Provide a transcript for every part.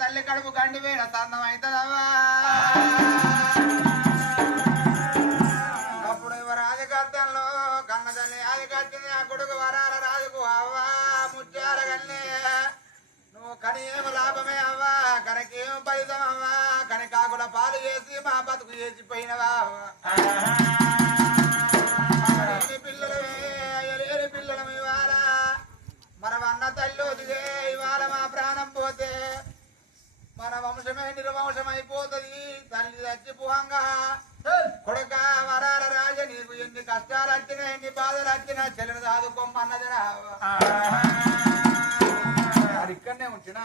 తల్లి కడుపు గండి వేడ సందం అవుతుందవ్వా అప్పుడు రాజకర్తంలో కన్న తల్లి ఆదికట్టింది ఆ కొడుకు వరాల రాజుకు అవ్వా ముత్యాల కన్నే నువ్వు కని ఏం లాభమే అవ్వా కనకేం ఫలితం అవ్వా కని కాకుల పాలు చేసి మా బతుకు చేసిపోయినవా పిల్లలు ఇవాళ మనం అన్న తల్లిదే ఇవాళ మా ప్రాణం పోతే మన వంశమే నిర్వంశం అయిపోతుంది తల్లి చచ్చిపోంగా కొడుక వరాల రాజ నీకు ఎన్ని కష్టాలు వచ్చినా ఎన్ని బాధలు వచ్చినా చెల్లెను దాదుకోమన్నదిరా ఇక్కడనే ఉంచినా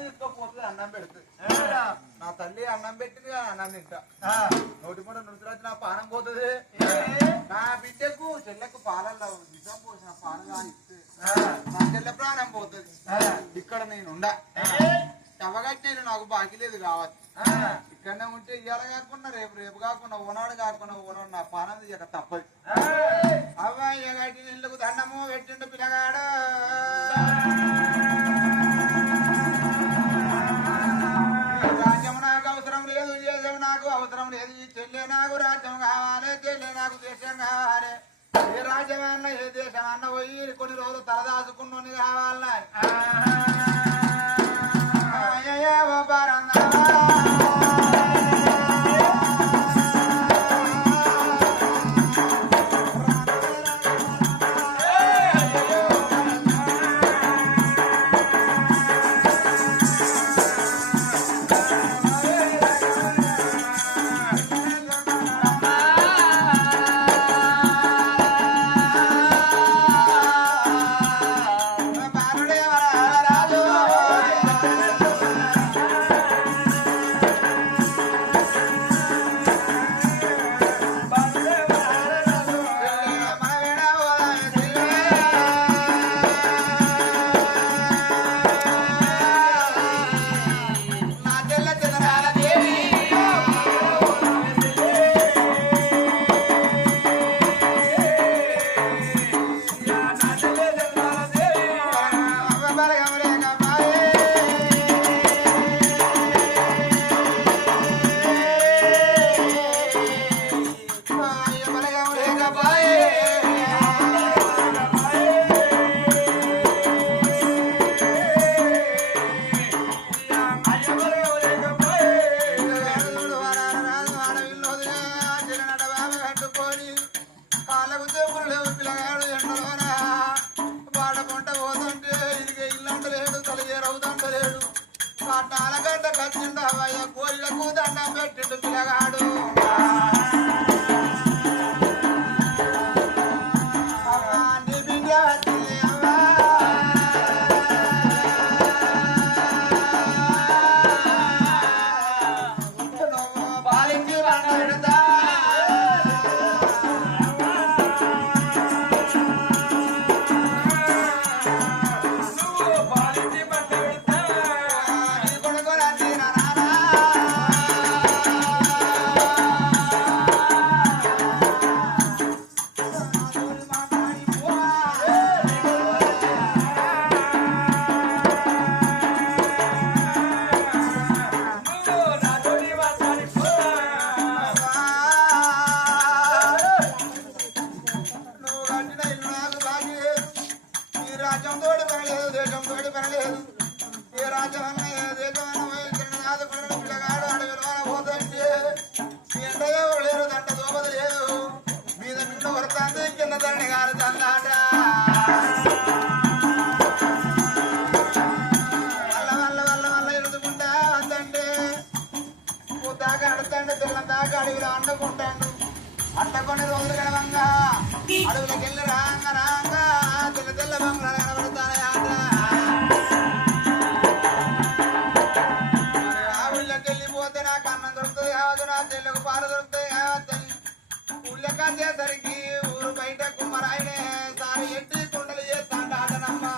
తీసుకోపోతుంది అన్నం పెడుతుంది నా తల్లి అన్నం పెట్టింది అన్నం తింటా నోటి పూట నృత్యరాజు నా పానం పోతుంది నా బిడ్డకు చెల్లెకు పాలల్లో నిజం పోసిన పాలు కానిస్తే నా చెల్లె ప్రాణం పోతుంది ఇక్కడ నేనుండా చవగట్టి నేను నాకు బాకీ లేదు కావచ్చు ఇక్కడనే ఉంటే ఇవాళ కాకుండా రేపు కాకుండా ఓనాడు నా పానం ఇక తప్పదు అవ్వాయి గట్టి నీళ్ళకు దండము పెట్టిండు పిల్లగాడు రాజ్యం నాకు అవసరం లేదు దేశం నాకు అవసరం లేదు ఈ చెల్లె నాకు రాజ్యం కావాలి చెల్లె నాకు దేశం కావాలి ఏ రాజ్యం అన్న ఏ దేశం అన్న పోయి కొన్ని రోజులు తలదాచుకున్నోని కావాలన్నా నాలగడ్డ కచ్చిండు అవయ్య కోళ్ళకు దండం పెట్టిండు పిల్లగాడు అంటకొని రోజులు గడవంగా అడవులకి వెళ్ళి రాంగా రాంగా తెల్ల తెల్ల బంగ్లాలు కనబడతానే ఊళ్ళకి వెళ్ళిపోతే నాకు అన్నం దొరుకుతుంది కావద్దు నా చెల్లెకు పాలు దొరుకుతాయి కావద్దు ఊళ్ళకి వచ్చేసరికి ఊరు బయట కుమ్మరాయినే సారి ఎట్టి కుండలు చేస్తాంట ఆటనమ్మా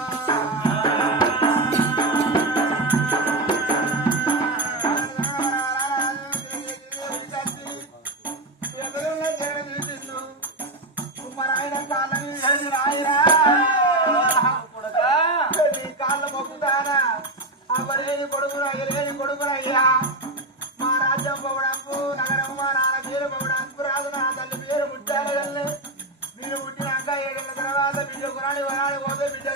కాళ్ళ మొక్కుతానా ఆ అవ్వలేని కొడుకులు అయ్యలేని కొడుకులు అయ్యా మా రాజ్యం పవడంపు నగరం మా నాన్న పేరు పవడంపు రాదు నా తల్లి పేరు ముట్టాలి మీరు పుట్టినాక 7 ఏళ్ల తర్వాత బిడ్డ కురాని వరాలు పోతే బిడ్డ